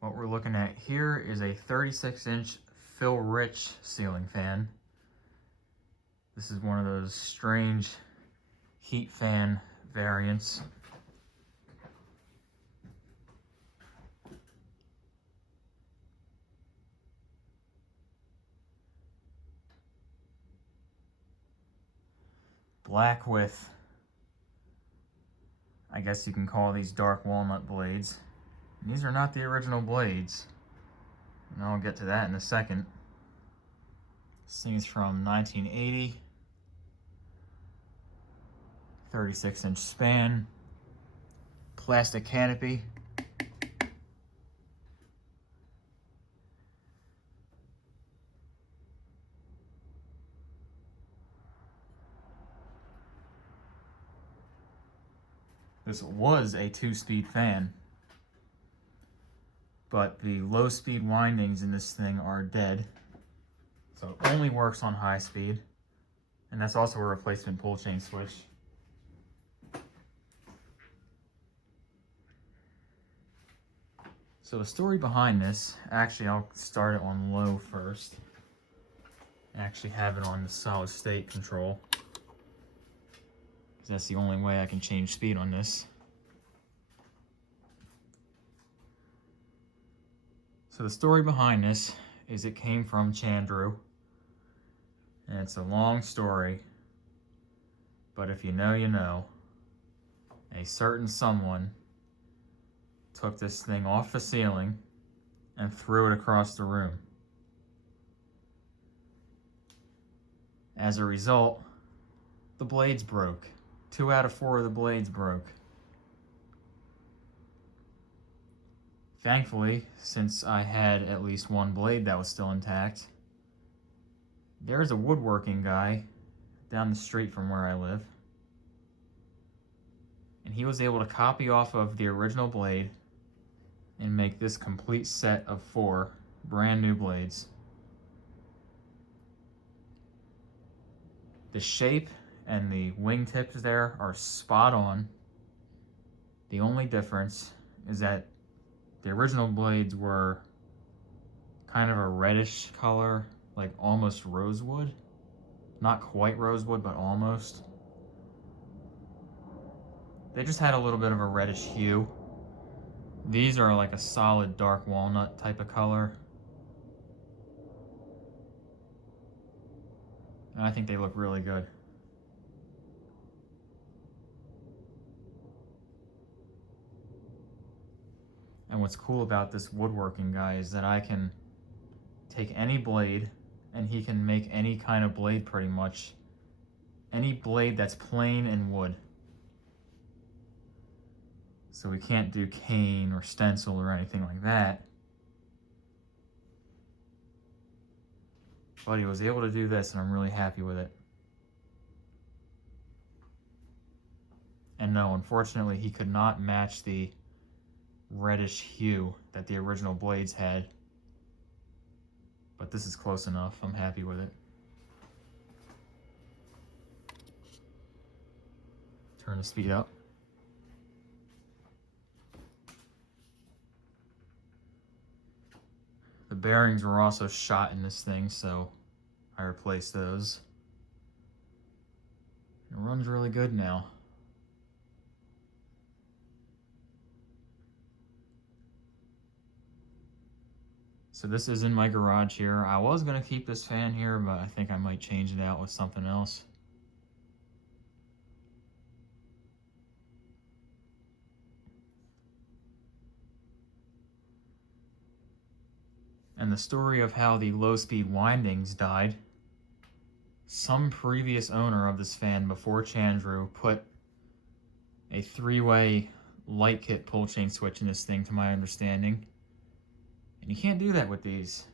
What we're looking at here is a 36-inch Phil Rich ceiling fan. This is one of those strange heat fan variants. Black with, I guess you can call these dark walnut blades. And these are not the original blades, and I'll get to that in a second. This thing is from 1980, 36-inch span, plastic canopy. This was a 2-speed fan, but the low speed windings in this thing are dead. So it only works on high speed, and that's also a replacement pull chain switch. So the story behind this, actually I'll start it on low first. I actually have it on the solid state control, because that's the only way I can change speed on this. So the story behind this is it came from Chandru, and it's a long story, but if you know, you know. A certain someone took this thing off the ceiling and threw it across the room. As a result, the blades broke. 2 out of 4 of the blades broke. Thankfully, since I had at least one blade that was still intact, there's a woodworking guy down the street from where I live, and he was able to copy off of the original blade and make this complete set of 4 brand new blades. The shape and the wingtips there are spot on. The only difference is that the original blades were kind of a reddish color, like almost rosewood. Not quite rosewood, but almost. They just had a little bit of a reddish hue. These are like a solid dark walnut type of color. And I think they look really good. And what's cool about this woodworking guy is that I can take any blade and he can make any kind of blade pretty much. Any blade that's plain and wood. So we can't do cane or stencil or anything like that. But he was able to do this, and I'm really happy with it. And no, unfortunately, he could not match the reddish hue that the original blades had. But this is close enough. I'm happy with it. Turn the speed up. The bearings were also shot in this thing, so I replaced those. It runs really good now. So this is in my garage here. I was going to keep this fan here, but I think I might change it out with something else. And the story of how the low-speed windings died. Some previous owner of this fan before Chandru put a 3-way light kit pull chain switch in this thing, to my understanding. And you can't do that with these,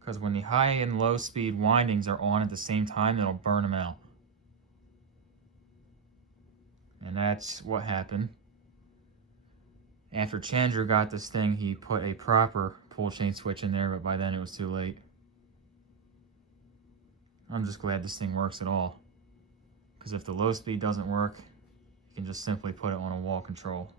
because when the high and low speed windings are on at the same time, it'll burn them out. And that's what happened. After Chandru got this thing, he put a proper pull chain switch in there, but by then it was too late. I'm just glad this thing works at all, because if the low speed doesn't work, you can just simply put it on a wall control.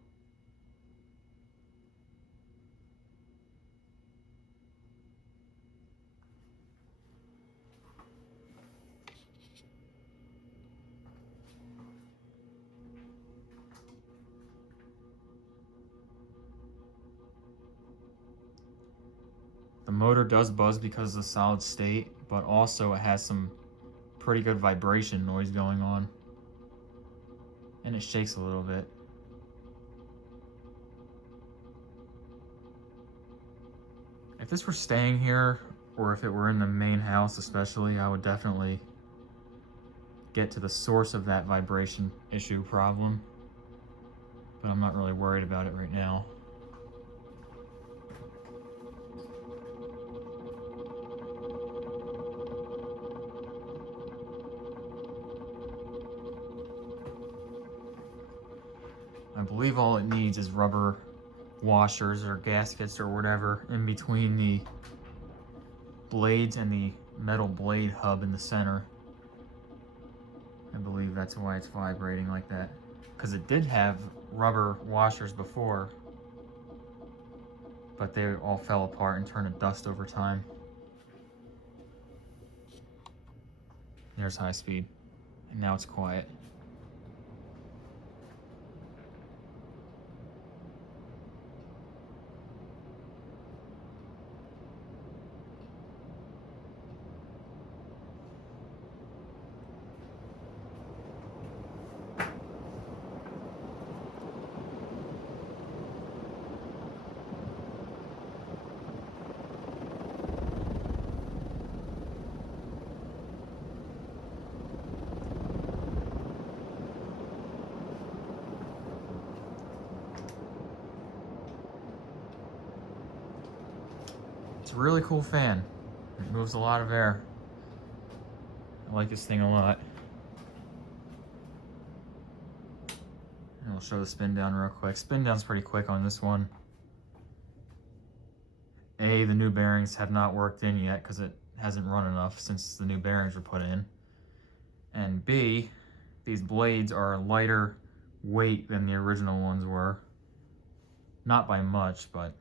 motor does buzz because of the solid state, but also it has some pretty good vibration noise going on. And it shakes a little bit. If this were staying here, or if it were in the main house especially, I would definitely get to the source of that vibration issue problem. But I'm not really worried about it right now. I believe all it needs is rubber washers or gaskets or whatever in between the blades and the metal blade hub in the center. I believe that's why it's vibrating like that. Because it did have rubber washers before, but they all fell apart and turned to dust over time. There's high speed, and now it's quiet. It's a really cool fan. It moves a lot of air. I like this thing a lot. And I'll show the spin down real quick. Spin down's pretty quick on this one. A, the new bearings have not worked in yet because it hasn't run enough since the new bearings were put in. And B, these blades are lighter weight than the original ones were. Not by much, but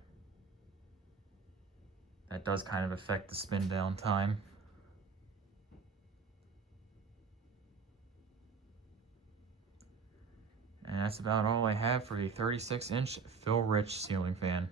that does kind of affect the spin down time. And that's about all I have for the 36-inch Phil Rich ceiling fan.